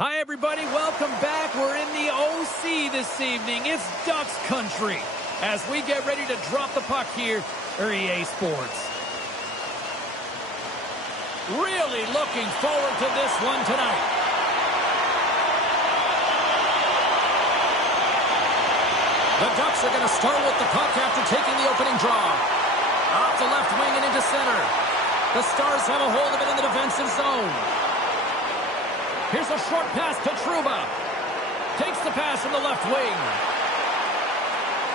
Hi, everybody. Welcome back. We're in the OC this evening. It's Ducks country as we get ready to drop the puck here for EA Sports. Really looking forward to this one tonight. The Ducks are going to start with the puck after taking the opening draw. Off the left wing and into center. The Stars have a hold of it in the defensive zone. Here's a short pass to Trouba. Takes the pass from the left wing.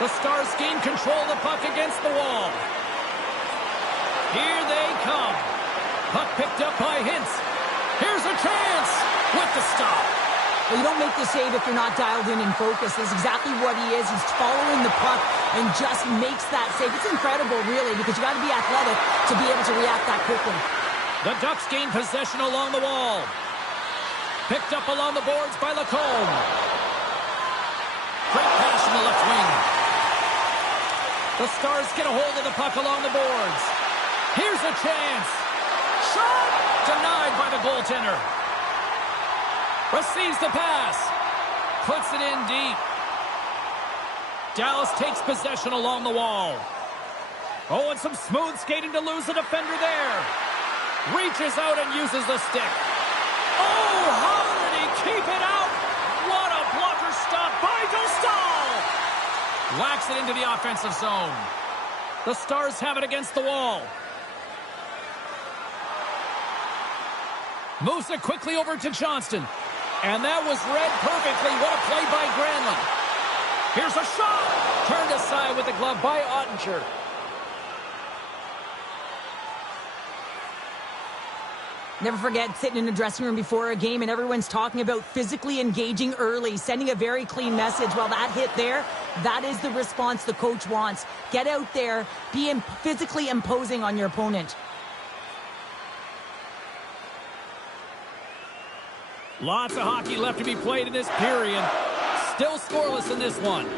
The Stars gain control of the puck against the wall. Here they come. Puck picked up by Hintz. Here's a chance with the stop. Well, you don't make the save if you're not dialed in and focused. That's exactly what he is. He's following the puck and just makes that save. It's incredible, really, because you got to be athletic to be able to react that quickly. The Ducks gain possession along the wall. Picked up along the boards by Lacombe. Great pass from the left wing. The Stars get a hold of the puck along the boards. Here's a chance. Shot! Denied by the goaltender. Receives the pass. Puts it in deep. Dallas takes possession along the wall. Oh, and some smooth skating to lose the defender there. Reaches out and uses the stick. Oh, how did he keep it out? What a blocker stop by Dostal! Whacks it into the offensive zone. The Stars have it against the wall. Moves it quickly over to Johnston. And that was read perfectly. What a play by Granlund. Here's a shot. Turned aside with the glove by Ottinger. Never forget sitting in the dressing room before a game and everyone's talking about physically engaging early, sending a very clean message. Well, that hit there, that is the response the coach wants. Get out there, be physically imposing on your opponent. Lots of hockey left to be played in this period. Still scoreless in this one.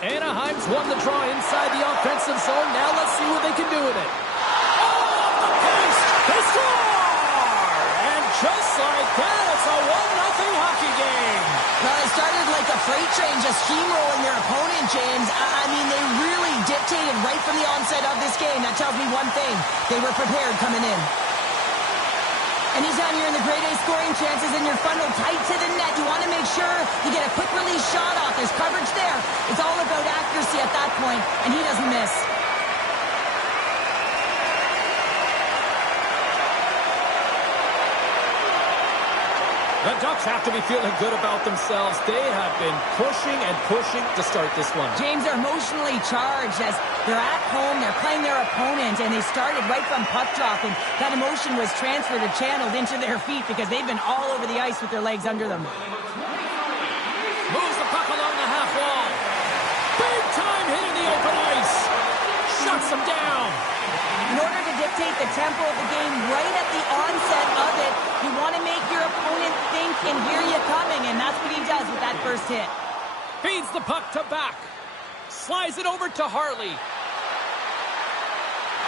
Anaheim's won the draw inside the offensive zone. Now let's see what they can do with it. They score! And just like that, it's a 1-0 hockey game. Well, it started like a freight train just steamrolling their opponent, James. I mean, they really dictated right from the onset of this game. That tells me one thing. They were prepared coming in. Anytime you're in the grade A scoring chances and you're funneled tight to the net, you want to make sure you get a quick release shot off. There's coverage there. It's all about accuracy at that point, and he doesn't miss. The Ducks have to be feeling good about themselves. They have been pushing and pushing to start this one. James, are emotionally charged as they're at home, they're playing their opponent, and they started right from puck drop, and that emotion was transferred and channeled into their feet because they've been all over the ice with their legs under them. Moves the puck along the half wall. Big time hit in the open ice. Shuts them down. In order to dictate the tempo of the game right at the onset of it, you want to make your opponent think and hear you coming, and that's what he does with that first hit. Feeds the puck to back. Slides it over to Harley.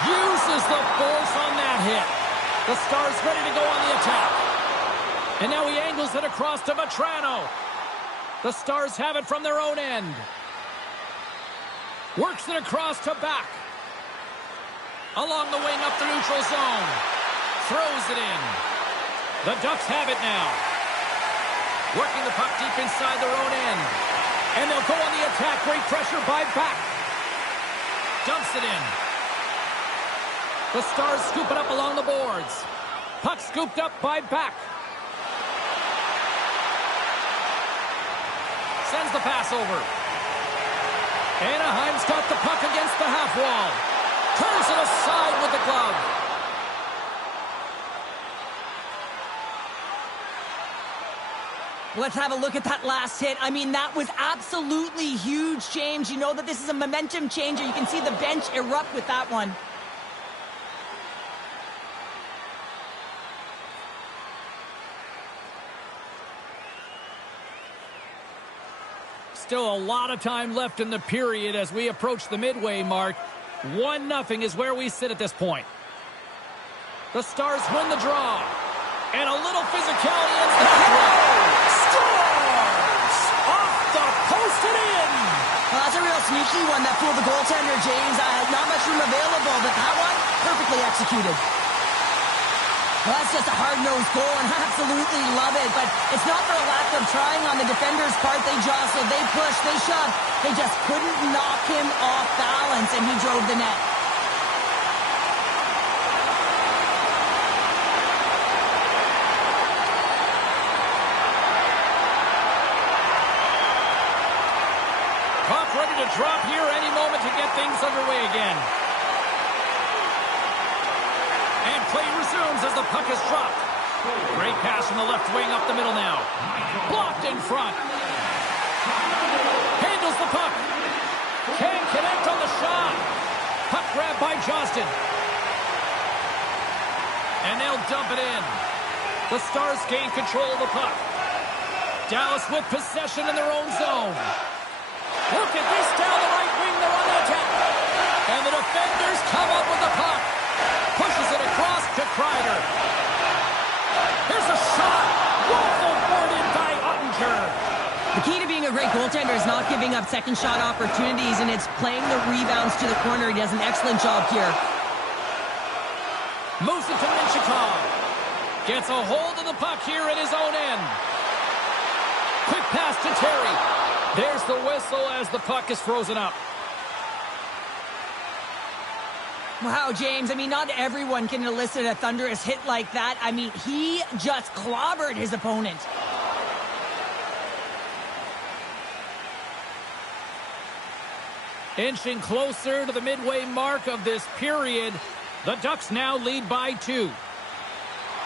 Uses the force on that hit. The Stars ready to go on the attack. And now he angles it across to Vetrano. The Stars have it from their own end. Works it across to back. Along the wing up the neutral zone. Throws it in. The Ducks have it now. Working the puck deep inside their own end. And they'll go on the attack. Great pressure by Back. Dumps it in. The Stars scoop it up along the boards. Puck scooped up by Back. Sends the pass over. Anaheim's got the puck against the half wall. Turns it aside with the glove. Let's have a look at that last hit. I mean, that was absolutely huge, James. You know that this is a momentum changer. You can see the bench erupt with that one. Still a lot of time left in the period as we approach the midway mark. 1-0 is where we sit at this point. The Stars win the draw. And a little physicality ends the throw. Scores! Off the post and in! Well, that's a real sneaky one that fooled the goaltender, James. Not much room available, but that one, perfectly executed. Well, that's just a hard-nosed goal, and I absolutely love it. But it's not for a lack of trying on the defender's part. They jostled, they pushed, they shoved. They just couldn't knock him off balance, and he drove the net. Puck ready to drop here any moment to get things underway again. And play resumes as the puck is dropped. Great pass from the left wing up the middle now. Blocked in front. Handles the puck. Can't connect on the shot. Puck grabbed by Johnston. And they'll dump it in. The Stars gain control of the puck. Dallas with possession in their own zone. Look at this down the right wing. They're on the attack. And the defenders come up with the puck. Pushes it across to Kreider. Here's a shot. Waffle boarded by Ottinger. The key to being a great goaltender is not giving up second shot opportunities, and it's playing the rebounds to the corner. He does an excellent job here. Moves it to Minchikov. Gets a hold of the puck here at his own end. Quick pass to Terry. There's the whistle as the puck is frozen up. Wow, James, I mean, not everyone can elicit a thunderous hit like that. I mean, he just clobbered his opponent. Inching closer to the midway mark of this period, the Ducks now lead by 2.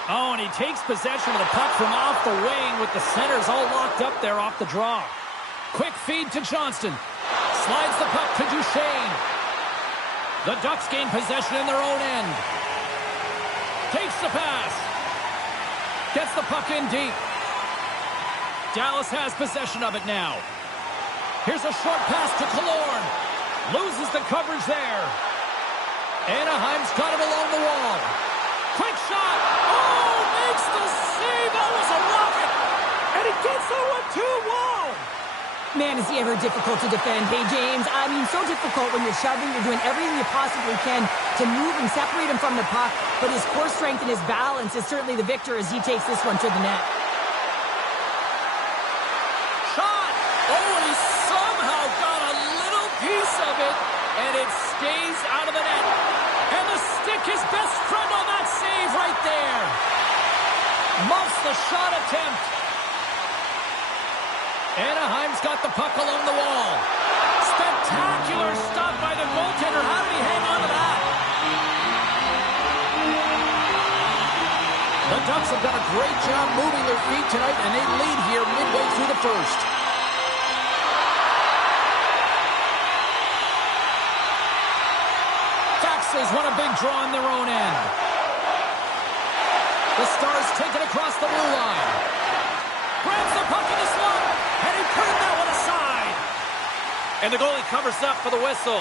Oh, and he takes possession of the puck from off the wing with the centers all locked up there off the draw. Quick feed to Johnston. Slides the puck to Duchesne. The Ducks gain possession in their own end. Takes the pass. Gets the puck in deep. Dallas has possession of it now. Here's a short pass to Killorn. Loses the coverage there. Anaheim's got it along the wall. Quick shot. Oh, makes the save. That was a rocket. And he gets that one too. Wow. Man, is he ever difficult to defend. Hey, James, I mean, so difficult when you're shoving. You're doing everything you possibly can to move and separate him from the puck. But his core strength and his balance is certainly the victor as he takes this one to the net. Shot! Oh, and he somehow got a little piece of it, and it stays out of the net. And the stick, his best friend on that save right there. Muffs the shot attempt. Anaheim's got the puck along the wall. Spectacular stop by the goaltender. How did he hang on to that? The Ducks have done a great job moving their feet tonight, and they lead here midway through the first. Faxes won a big draw on their own end. The Stars take it across the blue line. Grabs the puck in the slot. And he put that one aside. And the goalie covers up for the whistle.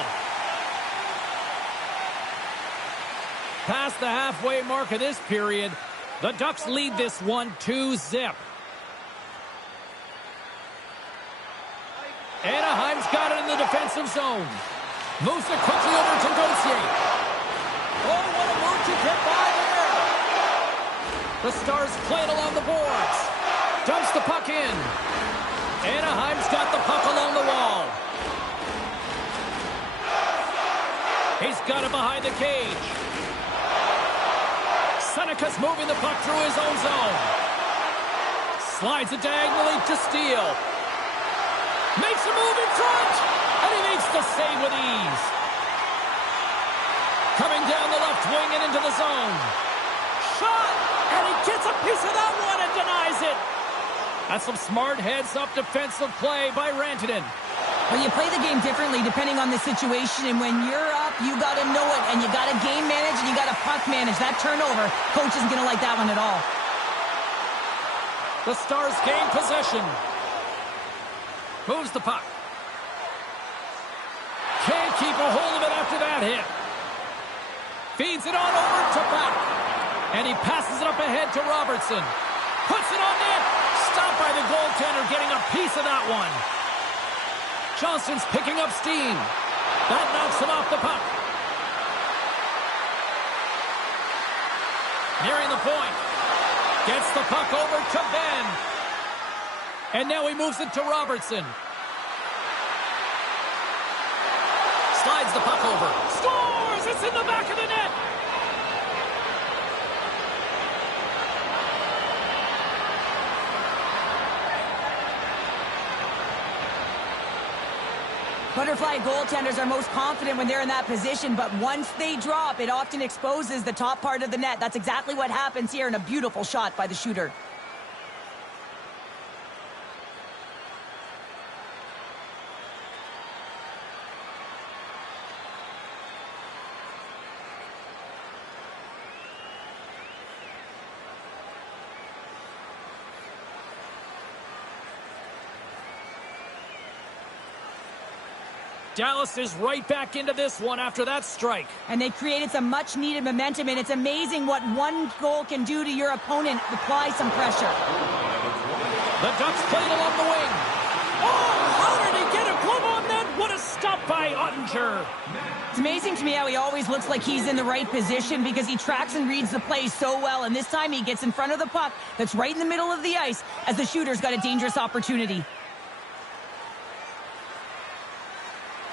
Past the halfway mark of this period, the Ducks lead this one 2-0. Anaheim's got it in the defensive zone. Moves it quickly over to Gauthier. Oh, what a move to get by there. The Stars play it along the boards. Dumps the puck in. Anaheim's got the puck along the wall. He's got it behind the cage. Seneca's moving the puck through his own zone. Slides it diagonally to Steele. Makes a move in front. And he makes the save with ease. Coming down the left wing and into the zone. Shot! And he gets a piece of that one and denies it. That's some smart heads-up defensive play by Rantanen. Well, you play the game differently depending on the situation, and when you're up, you got to know it, and you got to game manage, and you got to puck manage. That turnover, coach isn't going to like that one at all. The Stars gain possession. Moves the puck. Can't keep a hold of it after that hit. Feeds it on over to back. And he passes it up ahead to Robertson. Puts it on net. Stopped by the goaltender, getting a piece of that one. Johnston's picking up steam. That knocks him off the puck. Nearing the point. Gets the puck over to Ben. And now he moves it to Robertson. Slides the puck over. Scores! It's in the back of the net. Butterfly goaltenders are most confident when they're in that position, but once they drop, it often exposes the top part of the net. That's exactly what happens here, and a beautiful shot by the shooter. Dallas is right back into this one after that strike. And they created some much-needed momentum, and it's amazing what one goal can do to your opponent. Apply some pressure. The Ducks played along the wing. Oh, how did he get a glove on that? What a stop by Ottinger. It's amazing to me how he always looks like he's in the right position because he tracks and reads the play so well, and this time he gets in front of the puck that's right in the middle of the ice as the shooter's got a dangerous opportunity.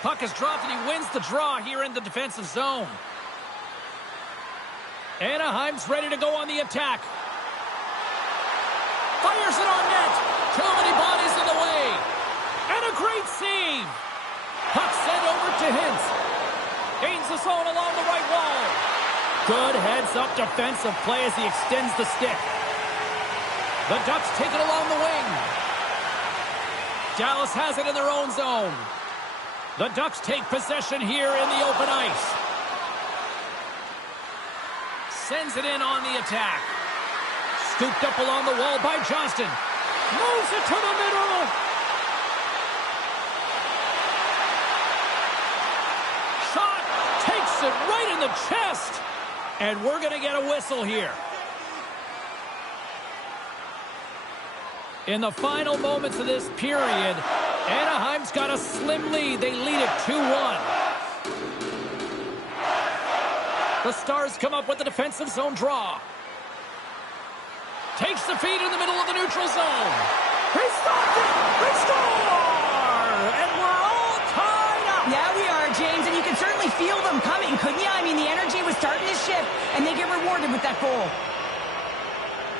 Puck is dropped and he wins the draw here in the defensive zone. Anaheim's ready to go on the attack. Fires it on net. Too many bodies in the way. And a great save. Puck sent over to Hintz. Gains the zone along the right wall. Good heads-up defensive play as he extends the stick. The Ducks take it along the wing. Dallas has it in their own zone. The Ducks take possession here in the open ice. Sends it in on the attack. Scooped up along the wall by Johnston. Moves it to the middle. Shot. Takes it right in the chest. And we're going to get a whistle here. In the final moments of this period, Anaheim's got a slim lead. They lead it 2-1. The Stars come up with the defensive zone draw. Takes the feed in the middle of the neutral zone. He stopped it! They score! And we're all tied up! Yeah, we are, James, and you can certainly feel them coming, couldn't you? I mean, the energy was starting to shift, and they get rewarded with that goal.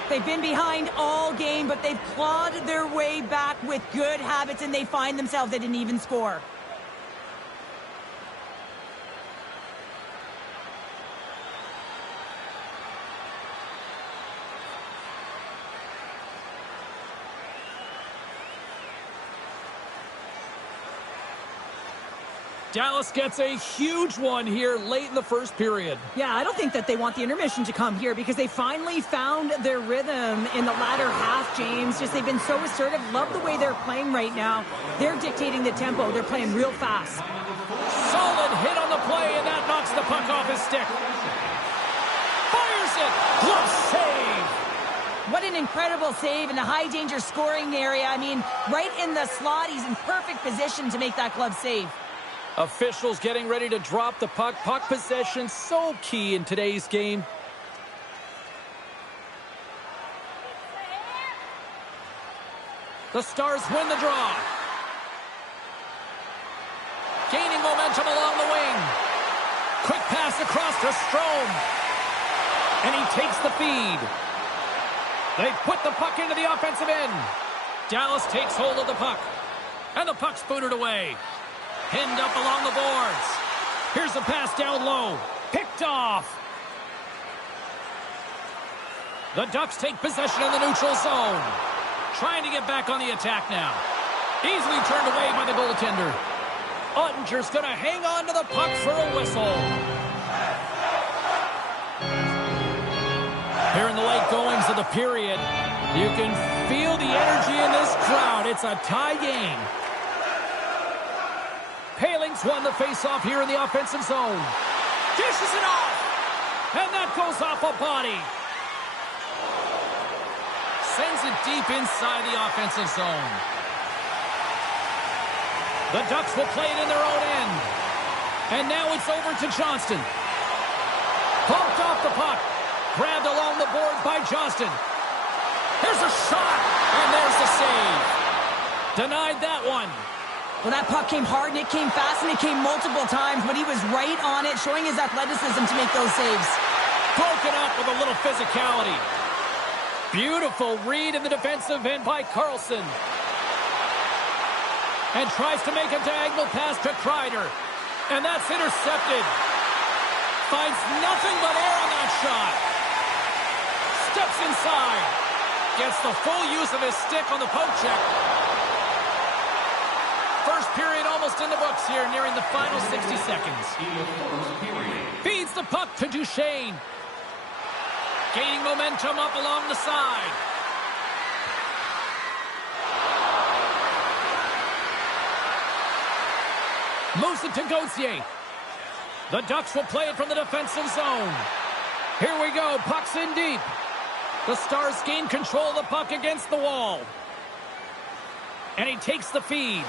They've been behind all game, but they've clawed their way back with good habits, and they find themselves at an even score. Dallas gets a huge one here late in the first period. Yeah, I don't think that they want the intermission to come here because they finally found their rhythm in the latter half, James. Just they've been so assertive. Love the way they're playing right now. They're dictating the tempo. They're playing real fast. Solid hit on the play, and that knocks the puck off his stick. Fires it. Glove save. What an incredible save in a high-danger scoring area. I mean, right in the slot. He's in perfect position to make that glove save. Officials getting ready to drop the puck. Puck possession so key in today's game. The Stars win the draw. Gaining momentum along the wing. Quick pass across to Strome. And he takes the feed. They put the puck into the offensive end. Dallas takes hold of the puck. And the puck's booted away. Pinned up along the boards. Here's a pass down low. Picked off. The Ducks take possession in the neutral zone. Trying to get back on the attack now. Easily turned away by the goaltender. Ottinger's going to hang on to the puck for a whistle. Here in the late goings of the period, you can feel the energy in this crowd. It's a tie game. Paling's won the faceoff here in the offensive zone. Dishes it off. And that goes off a body. sends it deep inside the offensive zone. The Ducks will play it in their own end. And now it's over to Johnston. Pumped off the puck. Grabbed along the boards by Johnston. Here's a shot, and there's the save. Denied that one. Well, that puck came hard, and it came fast, and it came multiple times, but he was right on it, showing his athleticism to make those saves. Broken up with a little physicality. Beautiful read in the defensive end by Carlson. And tries to make a diagonal pass to Kreider. And that's intercepted. Finds nothing but air on that shot. Steps inside. Gets the full use of his stick on the poke check. First period almost in the books here, nearing the final 60 seconds. Feeds the puck to Duchesne. Gaining momentum up along the side. Moves it to Gauthier. The Ducks will play it from the defensive zone. Here we go. Puck's in deep. The Stars gain control of the puck against the wall. And he takes the feed.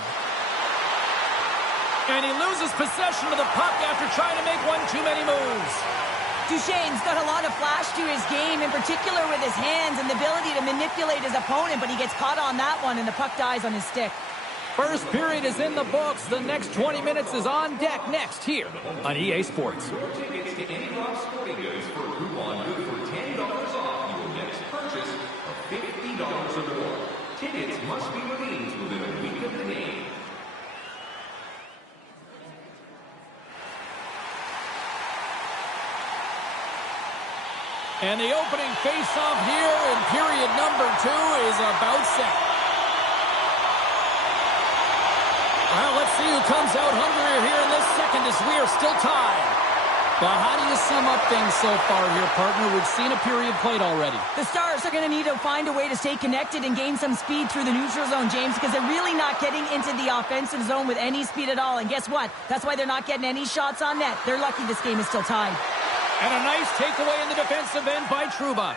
And he loses possession of the puck after trying to make one too many moves. Duchesne's got a lot of flash to his game, in particular with his hands and the ability to manipulate his opponent, but he gets caught on that one, and the puck dies on his stick. First period is in the books. The next 20 minutes is on deck next here on EA Sports. Your tickets to any Rock Sporting Goods for Groupon good for $10 off your next purchase of $50 or more. Tickets must be redeemed within a week of the game. And the opening face-off here in period number 2 is about set. Well, let's see who comes out hungrier here in this second as we are still tied. But how do you sum up things so far here, partner? We've seen a period played already. The Stars are going to need to find a way to stay connected and gain some speed through the neutral zone, James, because they're really not getting into the offensive zone with any speed at all. And guess what? That's why they're not getting any shots on net. They're lucky this game is still tied. And a nice takeaway in the defensive end by Trouba.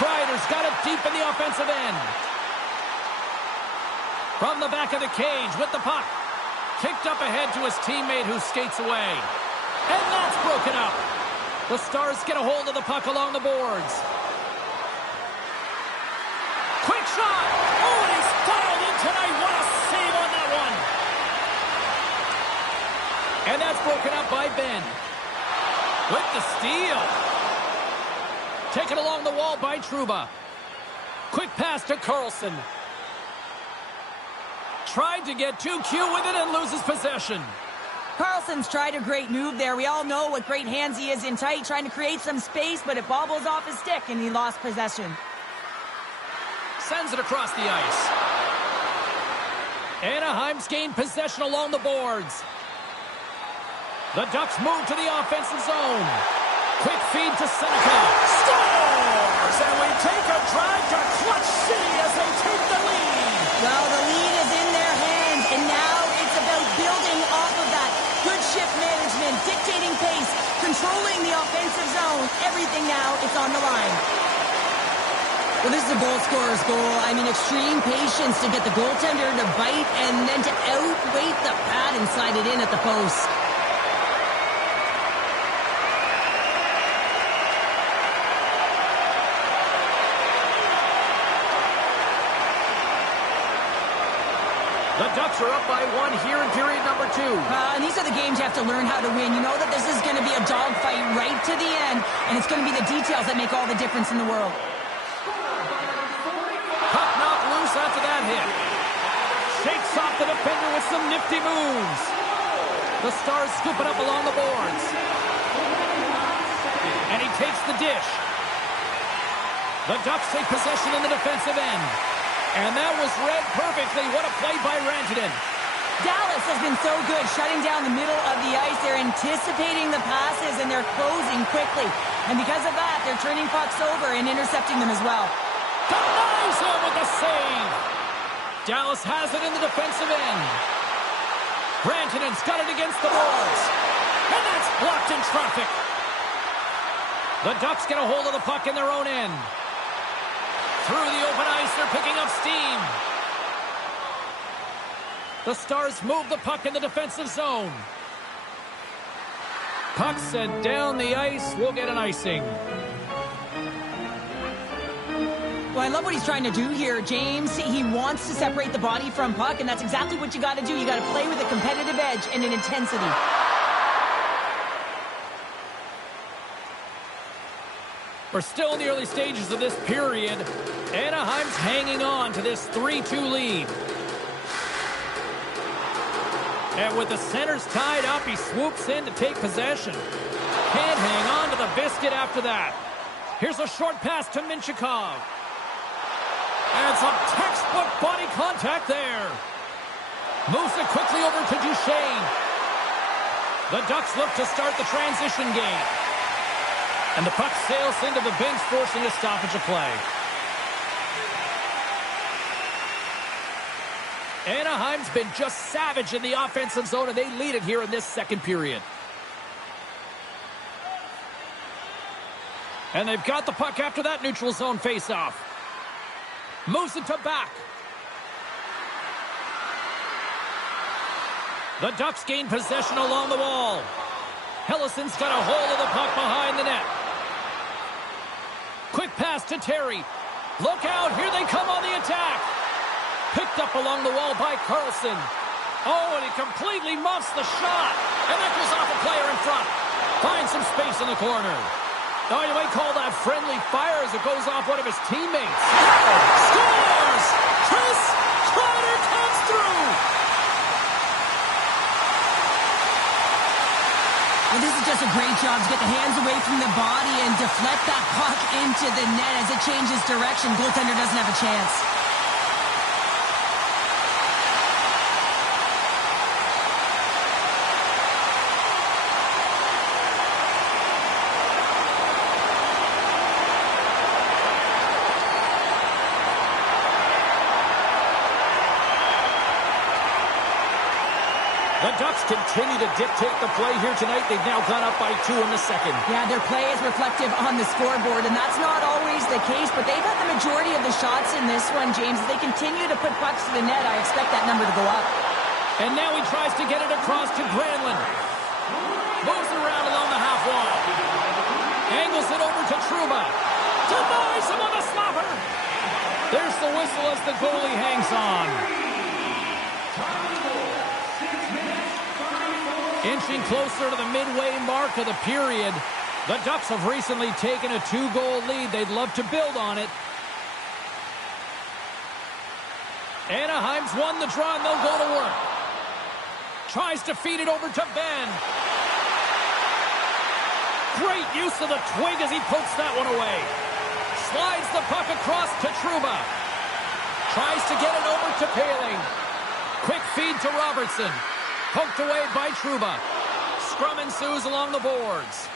Kreider's got it deep in the offensive end. From the back of the cage with the puck. Kicked up ahead to his teammate who skates away. And that's broken up. The Stars get a hold of the puck along the boards. Quick shot! Oh, and he's dialed in tonight. What a save on that one. And that's broken up by Ben. With the steal. Taken along the wall by Trouba. Quick pass to Carlson. Tried to get too cute with it and loses possession. Carlson's tried a great move there. We all know what great hands he is in tight, trying to create some space, but it bobbles off his stick, and he lost possession. Sends it across the ice. Anaheim's gained possession along the boards. The Ducks move to the offensive zone. Quick feed to Seneca. Scores! And we take a drive to Clutch City as they take the lead. Well, the lead is in their hands, and now it's about building off of that. Good shift management, dictating pace, controlling the offensive zone. Everything now, it's on the line. Well, this is a goal scorer's goal. I mean, extreme patience to get the goaltender to bite and then to outweight the pad and slide it in at the post. The Ducks are up by 1 here in period number 2. And these are the games you have to learn how to win. You know that this is going to be a dogfight right to the end, and it's going to be the details that make all the difference in the world. Puck knocked loose after that hit. Shakes off the defender with some nifty moves. The Stars scoop it up along the boards. And he takes the dish. The Ducks take possession in the defensive end. And that was read perfectly. What a play by Rantanen. Dallas has been so good shutting down the middle of the ice. They're anticipating the passes, and they're closing quickly. And because of that, they're turning pucks over and intercepting them as well. Denies him with the save. Dallas has it in the defensive end. Rantanen's got it against the boards. And that's blocked in traffic. The Ducks get a hold of the puck in their own end. Through the open ice, they're picking up steam. The Stars move the puck in the defensive zone. Puck sent down the ice. We'll get an icing. Well, I love what he's trying to do here, James. He wants to separate the body from puck, and that's exactly what you got to do. You got to play with a competitive edge and an intensity. We're still in the early stages of this period. Anaheim's hanging on to this 3-2 lead. And with the centers tied up, he swoops in to take possession. Can't hang on to the biscuit after that. Here's a short pass to Minchikov. And some textbook body contact there. Moves it quickly over to Duchesne. The Ducks look to start the transition game. And the puck sails into the bench, forcing a stoppage of play. Anaheim's been just savage in the offensive zone, and they lead it here in this second period. And they've got the puck after that neutral zone face-off. Moves it to back. The Ducks gain possession along the wall. Hellison's got a hold of the puck behind the net. Quick pass to Terry. Look out, here they come on the attack. Picked up along the wall by Carlson. Oh, and he completely muffs the shot. And that goes off a player in front. Finds some space in the corner. Oh, you might call that friendly fire as it goes off one of his teammates. Scores! Chris Kreider comes through! Well, this is just a great job to get the hands away from the body and deflect that puck into the net as it changes direction. Goaltender doesn't have a chance. The Ducks continue to dictate the play here tonight. They've now gone up by 2 in the second. Yeah, their play is reflective on the scoreboard, and that's not always the case, but they've had the majority of the shots in this one, James. As they continue to put pucks to the net, I expect that number to go up. And now he tries to get it across to Granlund. Moves it around along the half wall. Angles it over to Trouba. Denies him on the slapper. There's the whistle as the goalie hangs on. Inching closer to the midway mark of the period. The Ducks have recently taken a 2-goal lead. They'd love to build on it. Anaheim's won the draw, and they'll go to work. Tries to feed it over to Ben. Great use of the twig as he pokes that one away. Slides the puck across to Trouba. Tries to get it over to Poehling. Quick feed to Robertson. Poked away by Trouba. Scrum ensues along the boards.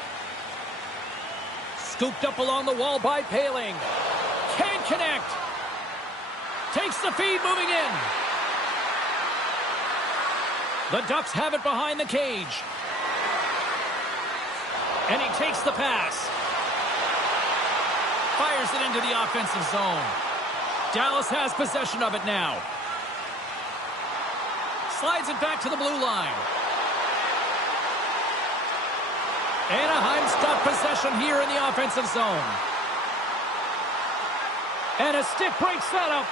Scooped up along the wall by Poehling. Can't connect. Takes the feed, moving in. The Ducks have it behind the cage. And he takes the pass. Fires it into the offensive zone. Dallas has possession of it now. Slides it back to the blue line. Anaheim's got possession here in the offensive zone. And a stick breaks that up.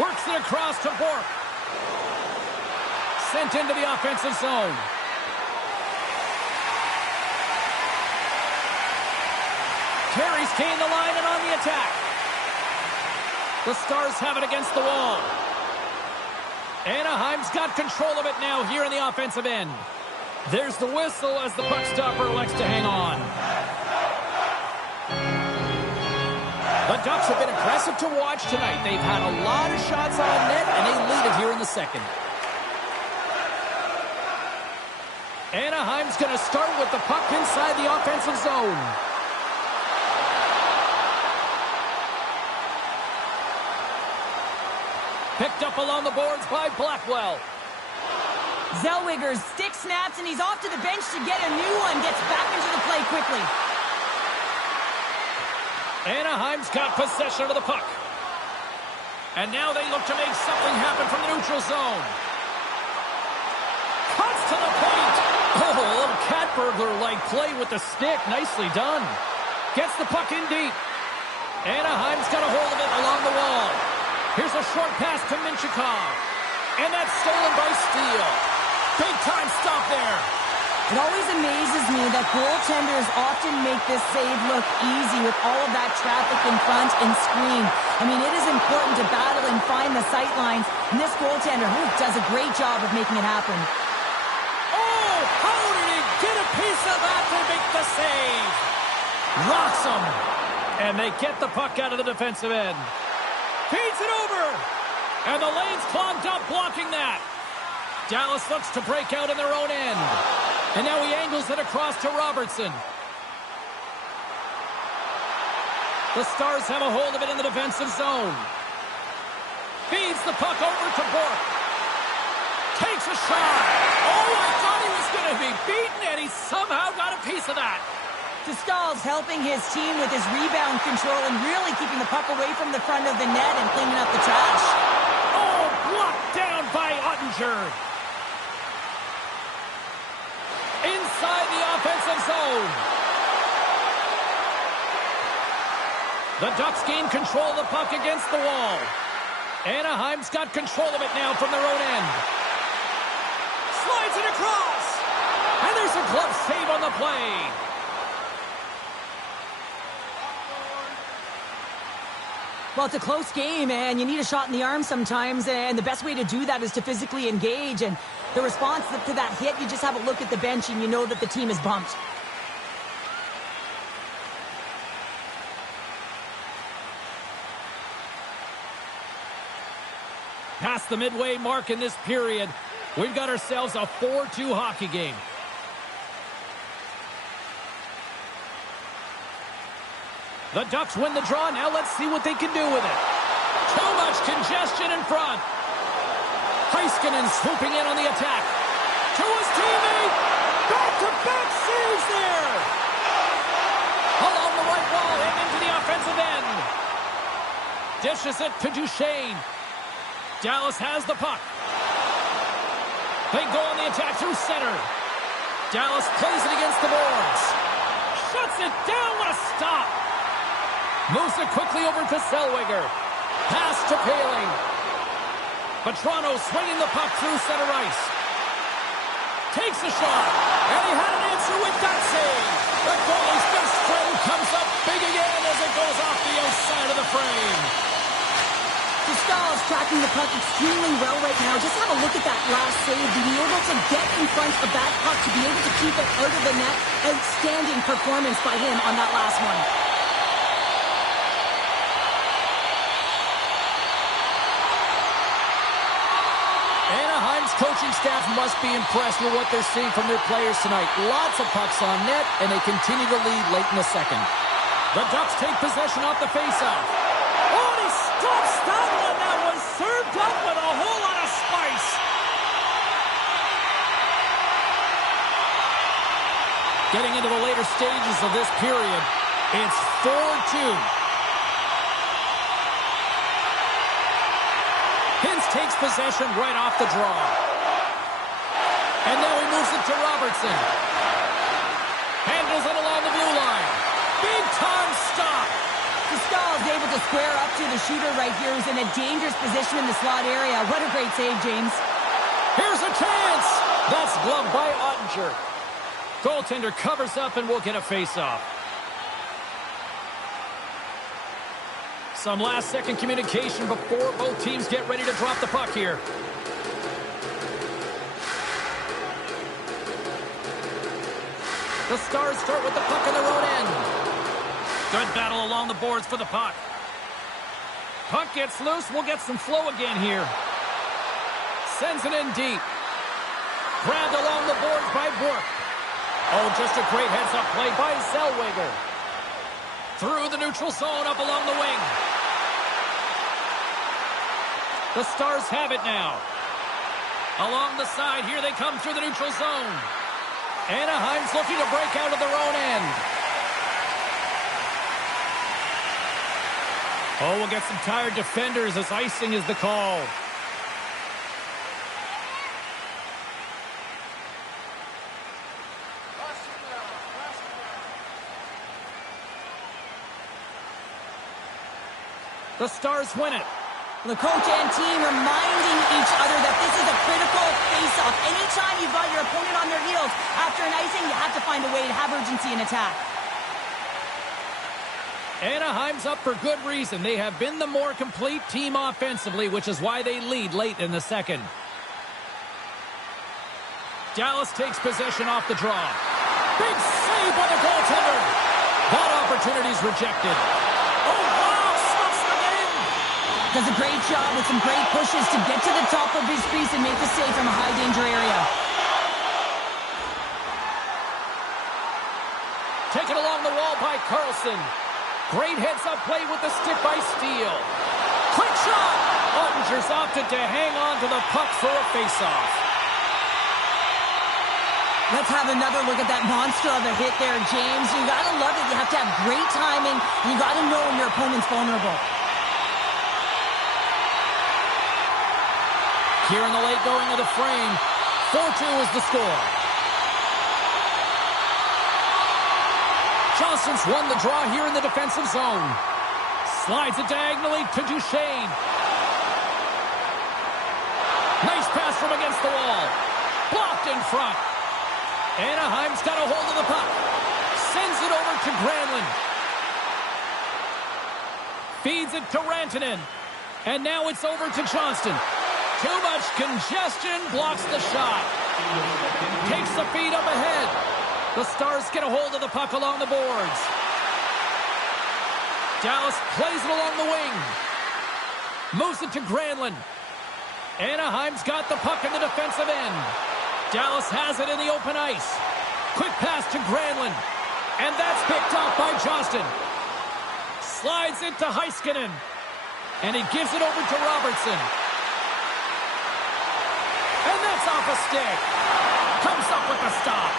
Works it across to Bork. Sent into the offensive zone. Terry's gained the line and on the attack. The Stars have it against the wall. Anaheim's got control of it now here in the offensive end. There's the whistle as the puck stopper elects to hang on. The Ducks have been impressive to watch tonight. They've had a lot of shots on net, and they lead it here in the second. Anaheim's going to start with the puck inside the offensive zone. Picked up along the boards by Blackwell. Zellweger's stick snaps, and he's off to the bench to get a new one. Gets back into the play quickly. Anaheim's got possession of the puck. And now they look to make something happen from the neutral zone. Cuts to the paint. Oh, a little cat burglar-like play with the stick. Nicely done. Gets the puck in deep. Anaheim's got a hold of it along the wall. Here's a short pass to Minchikov. And that's stolen by Steele. Big time stop there. It always amazes me that goaltenders often make this save look easy with all of that traffic in front and screen. I mean, it is important to battle and find the sight lines, and this goaltender does a great job of making it happen. Oh, how did he get a piece of that to make the save? Rocks him. And they get the puck out of the defensive end. Feeds it over. And the lane's clogged up blocking that. Dallas looks to break out in their own end. And now he angles it across to Robertson. The Stars have a hold of it in the defensive zone. Feeds the puck over to Bourque. Takes a shot. Oh, I thought he was going to be beaten, and he somehow got a piece of that. Stahl's helping his team with his rebound control and really keeping the puck away from the front of the net and cleaning up the trash. Oh, blocked down by Ottinger. Inside the offensive zone. The Ducks gain control of the puck against the wall. Anaheim's got control of it now from their own end. Slides it across. And there's a glove save on the play. Well, it's a close game, and you need a shot in the arm sometimes, and the best way to do that is to physically engage, and the response to that hit, you just have a look at the bench, and you know that the team is bumped. Past the midway mark in this period, we've got ourselves a 4-2 hockey game. The Ducks win the draw. Now let's see what they can do with it. Too much congestion in front. Heiskanen swooping in on the attack. To his teammate. Back-to-back saves there. Along the right wall and into the offensive end. Dishes it to Duchesne. Dallas has the puck. They go on the attack through center. Dallas plays it against the boards. Shuts it down. What a stop. Moves it quickly over to Zellweger. Pass to Poehling. Petrano swinging the puck through center ice. Takes a shot. And he had an answer with that save. The goalie's best friend comes up big again as it goes off the outside of the frame. Stahl is tracking the puck extremely well right now. Just have a look at that last save. Being able to get in front of that puck, to be able to keep it out of the net. Outstanding performance by him on that last one. Anaheim's coaching staff must be impressed with what they're seeing from their players tonight. Lots of pucks on net, and they continue to lead late in the second. The Ducks take possession off the faceoff. Oh, and he stops that one. That was served up with a whole lot of spice. Getting into the later stages of this period, it's 4-2. Hintz takes possession right off the draw. And now he moves it to Robertson. Handles it along the blue line. Big time stop. Stahl is able to square up to the shooter right here, who's in a dangerous position in the slot area. What a great save, James. Here's a chance. That's gloved by Ottinger. Goaltender covers up and will get a face-off. Some last-second communication before both teams get ready to drop the puck here. The Stars start with the puck in their own end. Good battle along the boards for the puck. Puck gets loose. We'll get some flow again here. Sends it in deep. Grabbed along the boards by Bourque. Oh, just a great heads-up play by Zellweger. Through the neutral zone, up along the wing. The Stars have it now. Along the side, here they come through the neutral zone. Anaheim's looking to break out of their own end. Oh, we'll get some tired defenders as icing is the call. The Stars win it. The coach and team reminding each other that this is a critical face-off. Anytime you've got your opponent on their heels after an icing, you have to find a way to have urgency in attack. Anaheim's up for good reason. They have been the more complete team offensively, which is why they lead late in the second. Dallas takes possession off the draw. Big save by the goaltender. That opportunity's rejected. Oh, wow, stuffs them in. Does a great job with some great pushes to get to the top of his crease and make the save from a high-danger area. Taken along the wall by Carlson. Great heads-up play with the stick by Steele. Quick shot! Ottinger's opted to hang on to the puck for a face-off. Let's have another look at that monster of a hit there, James. You gotta love it. You have to have great timing, and you gotta know when your opponent's vulnerable. Here in the late going of the frame, 4-2 is the score. Johnson's won the draw here in the defensive zone. Slides it diagonally to Duchesne. Nice pass from against the wall. Blocked in front. Anaheim's got a hold of the puck. Sends it over to Granlund. Feeds it to Rantanen. And now it's over to Johnston. Too much congestion, blocks the shot. Takes the feed up ahead. The Stars get a hold of the puck along the boards. Dallas plays it along the wing. Moves it to Granlund. Anaheim's got the puck in the defensive end. Dallas has it in the open ice. Quick pass to Granlund. And that's picked off by Johnston. Slides it to Heiskanen. And he gives it over to Robertson. And that's off a stick. Comes up with the stop.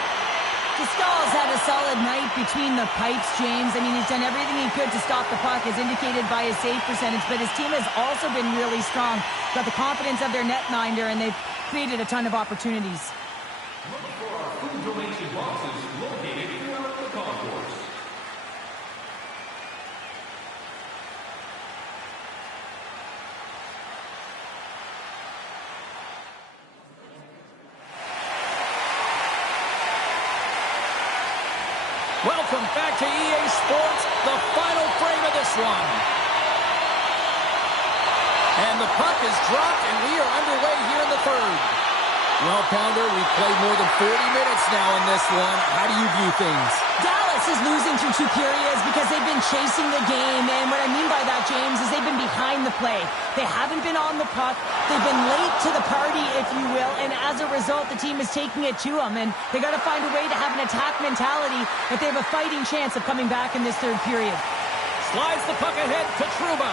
Stahl's had a solid night between the pipes, James. I mean, he's done everything he could to stop the puck, as indicated by his save percentage, but his team has also been really strong. Got the confidence of their netminder, and they've created a ton of opportunities. Look for our food donation boxes located throughout the concourse. Welcome back to EA Sports, the final frame of this one. And the puck is dropped, and we are underway here in the third. Well, Pounder, we've played more than 40 minutes now in this one. How do you view things? Dallas is losing through two periods because they've been chasing the game, and what I mean by that, James, is they've been behind the play. They haven't been on the puck. They've been late to the party, if you will, and as a result, the team is taking it to them, and they got to find a way to have an attack mentality if they have a fighting chance of coming back in this third period. Slides the puck ahead to Trouba.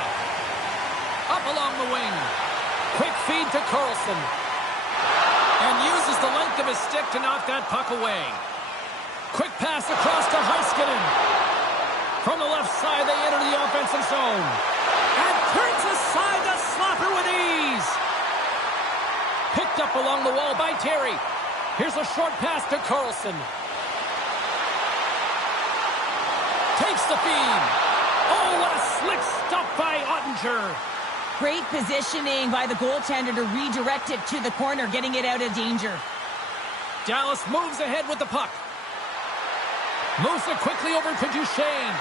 Up along the wing. Quick feed to Carlson. And uses the length of his stick to knock that puck away. Quick pass across to Heiskanen. From the left side, they enter the offensive zone. And turns aside the slapper with ease. Picked up along the wall by Terry. Here's a short pass to Carlson. Takes the feed. Oh, what a slick stop by Ottinger. Great positioning by the goaltender to redirect it to the corner, getting it out of danger. Dallas moves ahead with the puck. Moves it quickly over to Duchesne.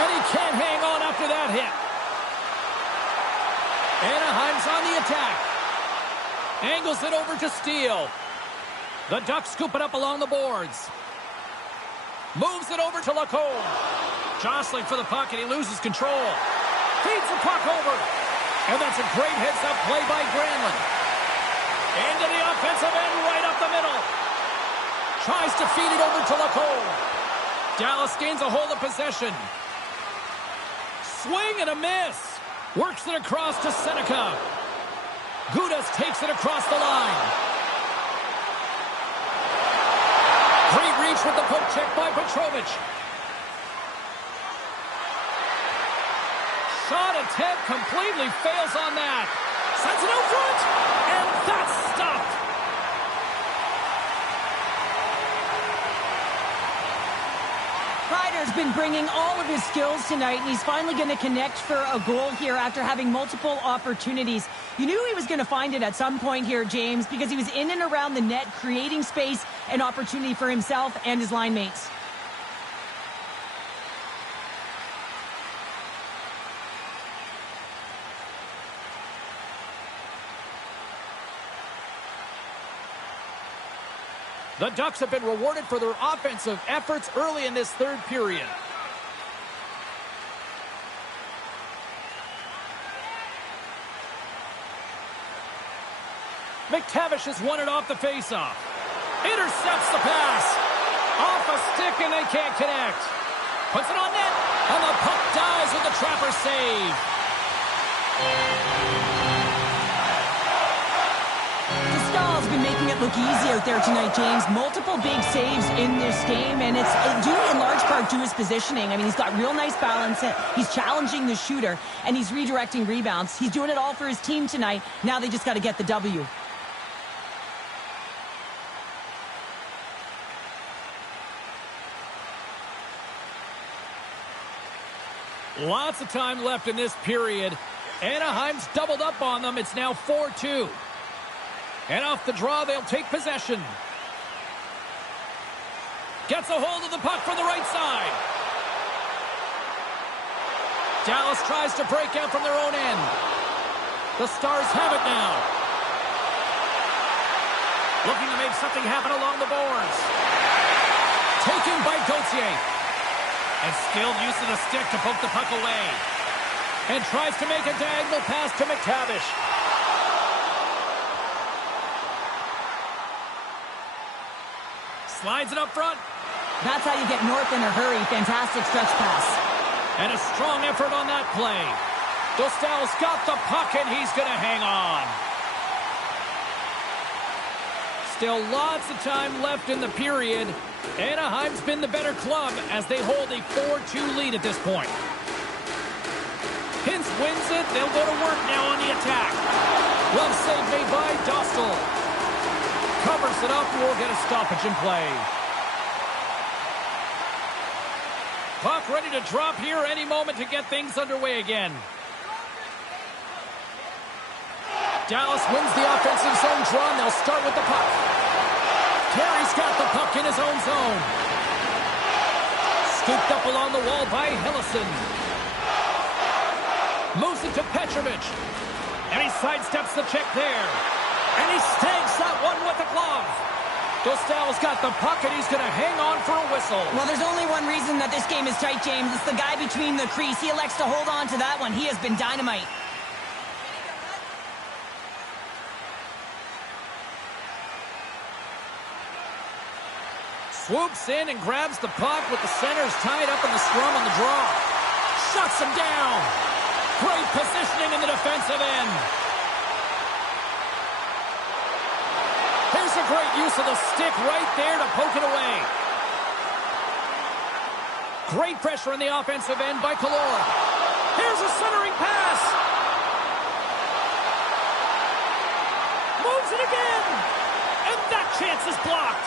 And he can't hang on after that hit. Anaheim's on the attack. Angles it over to Steele. The Ducks scoop it up along the boards. Moves it over to Lacombe. Jostling for the puck, and he loses control. Feeds the puck over. And that's a great heads-up play by Granlund. Into the offensive end, right up the middle. Tries to feed it over to Lacombe. Dallas gains a hold of possession. Swing and a miss. Works it across to Seneca. Gudas takes it across the line. Great reach with the poke check by Petrovich. shot attempt completely fails on that. Sends it out front, and that's stopped. Kreider's been bringing all of his skills tonight, and he's finally going to connect for a goal here after having multiple opportunities. You knew he was going to find it at some point here, James, because he was in and around the net, creating space and opportunity for himself and his line mates. The Ducks have been rewarded for their offensive efforts early in this third period. McTavish has won it off the faceoff. Intercepts the pass. Off a stick and they can't connect. Puts it on net. And the puck dies with the Trapper save. Has been making it look easy out there tonight, James. Multiple big saves in this game, and it's due in large part to his positioning. I mean, he's got real nice balance. He's challenging the shooter, and he's redirecting rebounds. He's doing it all for his team tonight. Now they just got to get the W. Lots of time left in this period. Anaheim's doubled up on them. It's now 4-2. And off the draw, they'll take possession. Gets a hold of the puck from the right side. Dallas tries to break out from their own end. The Stars have it now. Looking to make something happen along the boards. Taken by Gauthier. And skilled use of the stick to poke the puck away. And tries to make a diagonal pass to McTavish. Slides it up front. That's how you get north in a hurry. Fantastic stretch pass. And a strong effort on that play. Dostal's got the puck, and he's going to hang on. Still lots of time left in the period. Anaheim's been the better club as they hold a 4-2 lead at this point. Hintz wins it. They'll go to work now on the attack. Well save made by Dostal. Covers it up, we'll get a stoppage in play. Puck ready to drop here any moment to get things underway again. Dallas wins the offensive zone draw, and they'll start with the puck. Terry's got the puck in his own zone. Scooped up along the wall by Hillison. Moves it to Petrovic. And he sidesteps the check there. And he snags that one with the glove. Dostal's got the puck, and he's going to hang on for a whistle. Well, there's only one reason that this game is tight, James. It's the guy between the crease. He elects to hold on to that one. He has been dynamite. Swoops in and grabs the puck with the centers tied up in the scrum on the draw. Shuts him down. Great positioning in the defensive end. Here's a great use of the stick right there to poke it away. Great pressure on the offensive end by Kalora. Here's a centering pass. Moves it again. And that chance is blocked.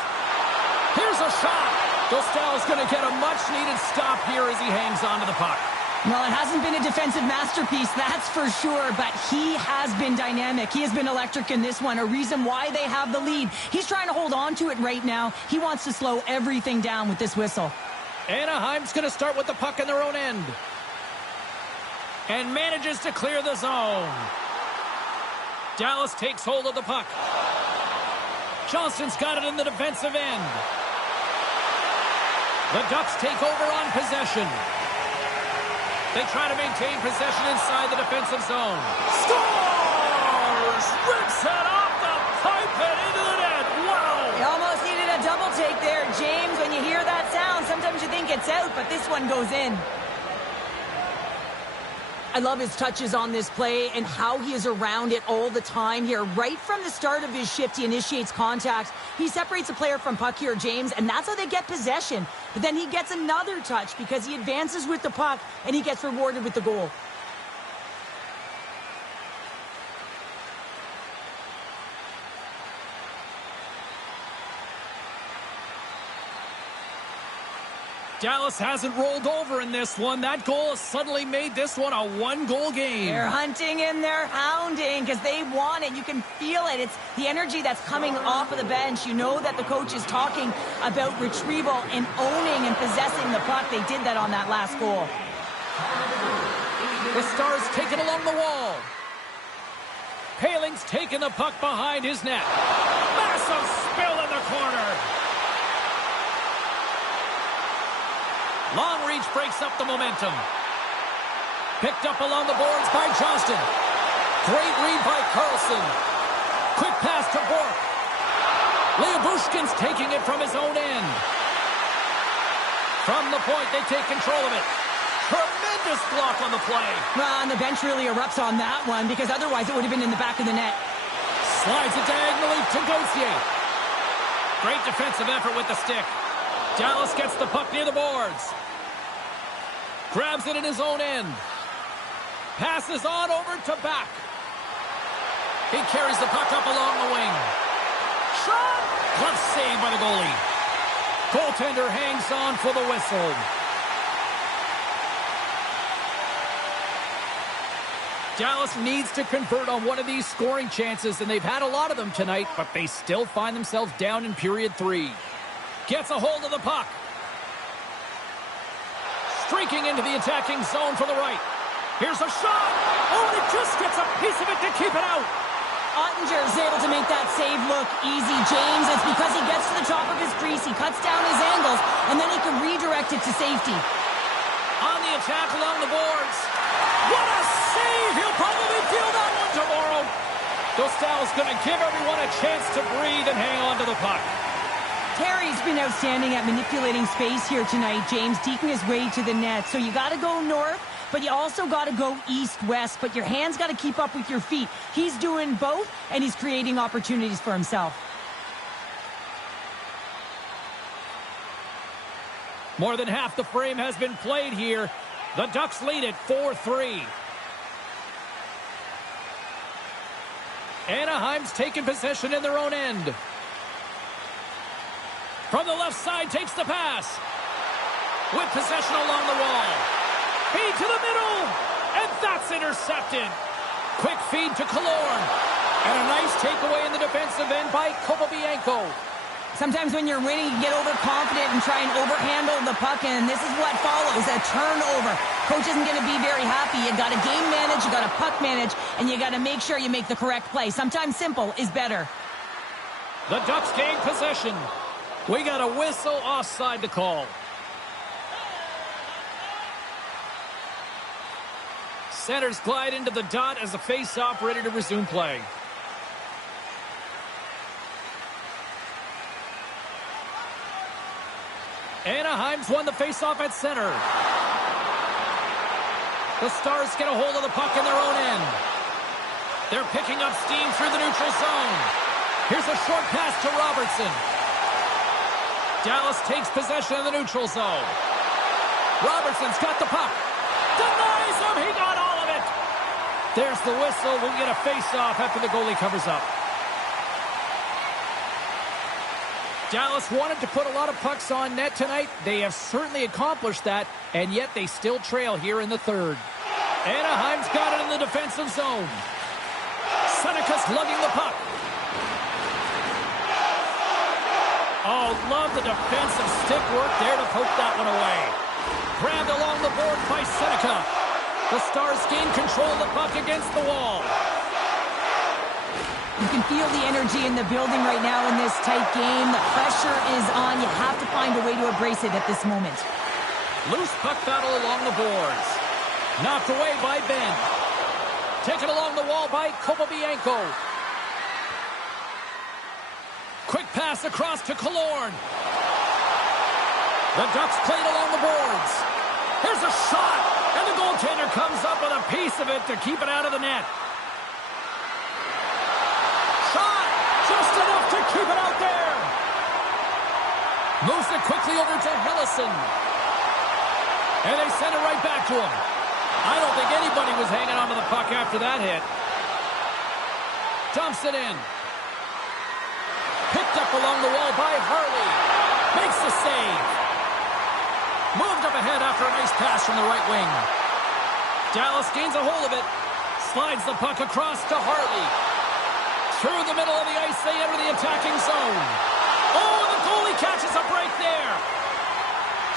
Here's a shot. Dostal's going to get a much-needed stop here as he hangs onto the puck. Well, it hasn't been a defensive masterpiece, that's for sure, but he has been dynamic. He has been electric in this one, a reason why they have the lead. He's trying to hold on to it right now. He wants to slow everything down with this whistle. Anaheim's going to start with the puck in their own end. And manages to clear the zone. Dallas takes hold of the puck. Johnston's got it in the defensive end. The Ducks take over on possession. They try to maintain possession inside the defensive zone. Stars! Rips it off the pipe and into the net. Wow! You almost needed a double take there, James. When you hear that sound, sometimes you think it's out, but this one goes in. I love his touches on this play and how he is around it all the time here. Right from the start of his shift, he initiates contact. He separates a player from puck here, James, and that's how they get possession. But then he gets another touch because he advances with the puck and he gets rewarded with the goal. Dallas hasn't rolled over in this one. That goal has suddenly made this one a one-goal game. They're hunting and they're hounding because they want it. You can feel it. It's the energy that's coming off of the bench. You know that the coach is talking about retrieval and owning and possessing the puck. They did that on that last goal. The Stars take it along the wall. Paling's taking the puck behind his net. Massive spill in the corner. Long reach breaks up the momentum. Picked up along the boards by Johnston. Great read by Carlson. Quick pass to Bork. Leobushkin's taking it from his own end. From the point, they take control of it. Tremendous block on the play. Well, and the bench really erupts on that one because otherwise it would have been in the back of the net. Slides it diagonally to Gauthier. Great defensive effort with the stick. Dallas gets the puck near the boards. Grabs it in his own end. Passes on over to back. He carries the puck up along the wing. Shot! Glove save by the goalie. Goaltender hangs on for the whistle. Dallas needs to convert on one of these scoring chances, and they've had a lot of them tonight, but they still find themselves down in period 3. Gets a hold of the puck. Streaking into the attacking zone from the right. Here's a shot. Oh, and it just gets a piece of it to keep it out. Ottinger is able to make that save look easy, James. It's because he gets to the top of his crease, he cuts down his angles, and then he can redirect it to safety. On the attack along the boards. What a save! He'll probably feel that one tomorrow. Dostal's going to give everyone a chance to breathe and hang on to the puck. Terry's been outstanding at manipulating space here tonight, James, deking his way to the net. So you got to go north, but you also got to go east-west. But your hands got to keep up with your feet. He's doing both, and he's creating opportunities for himself. More than half the frame has been played here. The Ducks lead it 4-3. Anaheim's taking possession in their own end. From the left side, takes the pass. With possession along the wall. Feed to the middle. And that's intercepted. Quick feed to Killorn. And a nice takeaway in the defensive end by Kopobianco. Sometimes when you're winning, you get overconfident and try and overhandle the puck, and this is what follows, a turnover. Coach isn't going to be very happy. You got to game manage, you got to puck manage, and you got to make sure you make the correct play. Sometimes simple is better. The Ducks gain possession. We got a whistle offside to call. Centers glide into the dot as a face-off ready to resume play. Anaheim's won the face-off at center. The Stars get a hold of the puck in their own end. They're picking up steam through the neutral zone. Here's a short pass to Robertson. Dallas takes possession of the neutral zone. Robertson's got the puck. Denies him. He got all of it. There's the whistle. We'll get a face-off after the goalie covers up. Dallas wanted to put a lot of pucks on net tonight. They have certainly accomplished that, and yet they still trail here in the third. Anaheim's got it in the defensive zone. Seneca's lugging the puck. Oh, love the defensive stick work there to poke that one away. Grabbed along the boards by Seneca. The Stars gain control of the puck against the wall. You can feel the energy in the building right now in this tight game. The pressure is on. You have to find a way to embrace it at this moment. Loose puck battle along the boards. Knocked away by Ben. Taken along the wall by Kopobianco. Quick pass across to Killorn. The Ducks played along the boards. Here's a shot, and the goaltender comes up with a piece of it to keep it out of the net. Shot, just enough to keep it out there. Moves it quickly over to Hellison. And they send it right back to him. I don't think anybody was hanging onto the puck after that hit. Dumps it in. Picked up along the wall by Harley. Makes the save. up ahead after a nice pass from the right wing. Dallas gains a hold of it. Slides the puck across to Hartley. Through the middle of the ice, they enter the attacking zone. Oh, the goalie catches a break there.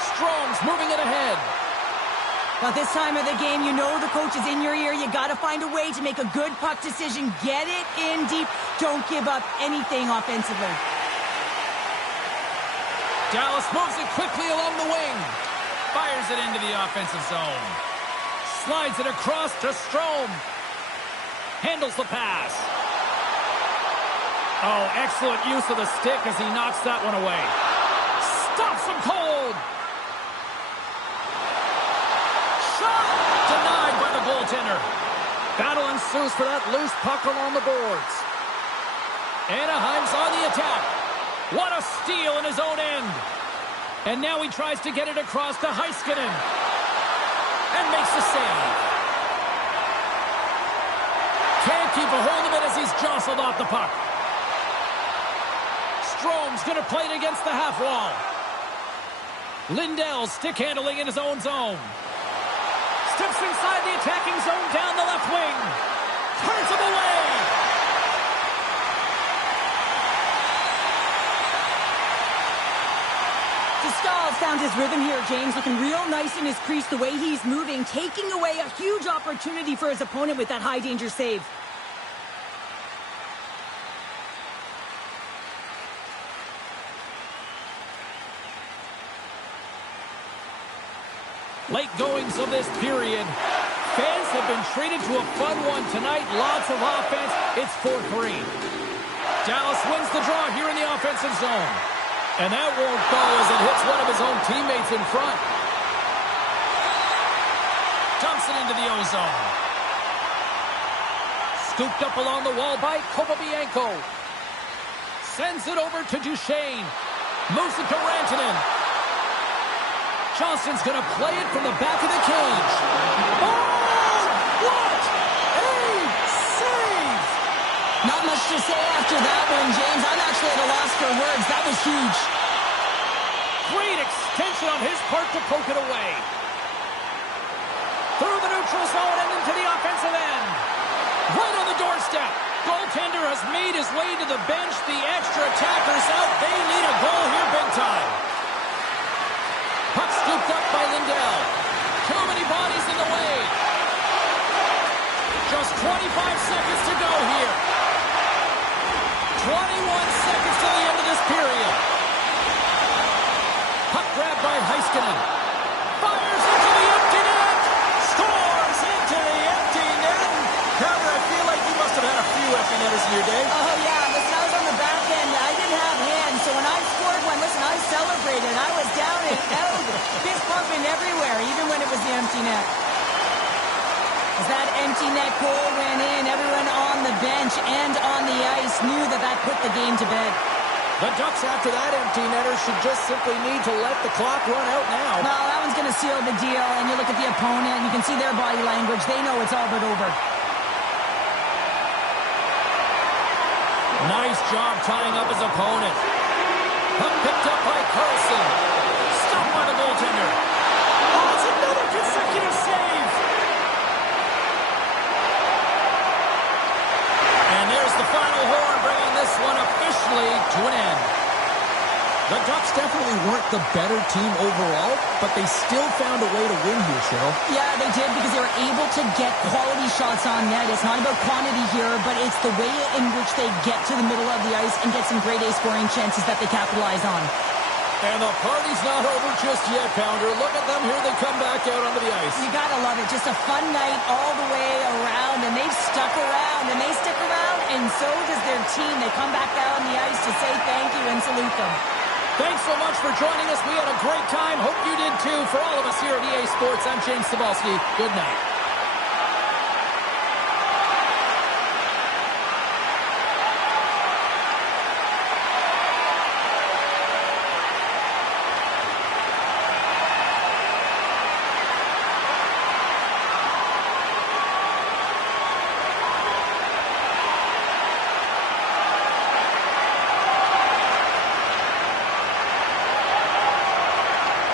Strome's moving it ahead. But this time of the game, you know the coach is in your ear. You got to find a way to make a good puck decision. Get it in deep. Don't give up anything offensively. Dallas moves it quickly along the wing. Fires it into the offensive zone. Slides it across to Strome. Handles the pass. Oh, excellent use of the stick as he knocks that one away. Stops him cold. Shot! Denied by the goaltender. Battle ensues for that loose puck along the boards. Anaheim's on the attack. What a steal in his own end. And now he tries to get it across to Heiskanen. And makes the save. Can't keep a hold of it as he's jostled off the puck. Strome's going to play it against the half wall. Lindell stick handling in his own zone. Steps inside the attacking zone down the left wing. Turns him away. Stahl found his rhythm here, James, looking real nice in his crease the way he's moving, taking away a huge opportunity for his opponent with that high-danger save. Late goings of this period. Fans have been treated to a fun one tonight. Lots of offense. It's 4-3. Dallas wins the draw here in the offensive zone. And that won't go as it hits one of his own teammates in front. Dumps it into the O-zone. Scooped up along the wall by Kopobianko. Sends it over to Duchesne. Moves it to Rantanen. Johnson's going to play it from the back of the cage. Oh! What a save! Not much to say after that one, James. I'm actually at a loss for words. That was huge. Great extension on his part to poke it away. Through the neutral zone and into the offensive end. Right on the doorstep. Goaltender has made his way to the bench. The extra attackers out. They need a goal here big time. Puck scooped up by Lindell. Too many bodies in the way. Just 25 seconds to go here. 21 seconds to the end of this period. Puck grabbed by Heiskanen. Fires into the empty net. Scores into the empty net. Carter, I feel like you must have had a few empty netters in your day. Oh, yeah. Listen, I was on the back end. I didn't have hands, so when I scored one, listen, I celebrated. I was down and out. Fist pumping everywhere, even when it was the empty net. As that empty net goal went in, everyone on the bench and on the ice knew that that put the game to bed. The Ducks, after that empty netter, should just simply need to let the clock run out now. Well, that one's going to seal the deal, and you look at the opponent, you can see their body language. They know it's all but over. Nice job tying up his opponent. Puck picked up by Carlson. Stopped by the goaltender. Oh, it's another consecutive save. And there's the final horn, bringing this one officially to an end. The Ducks definitely weren't the better team overall, but they still found a way to win here, Cheryl. Yeah, they did, because they were able to get quality shots on net. It's not about quantity here, but it's the way in which they get to the middle of the ice and get some grade A scoring chances that they capitalize on. And the party's not over just yet, Pounder. Look at them here. They come back out onto the ice. You gotta love it. Just a fun night all the way around, and they've stuck around, and they stick around, and so does their team. They come back out on the ice to say thank you and salute them. Thanks so much for joining us. We had a great time. Hope you did too. For all of us here at EA Sports, I'm James Cebulski. Good night.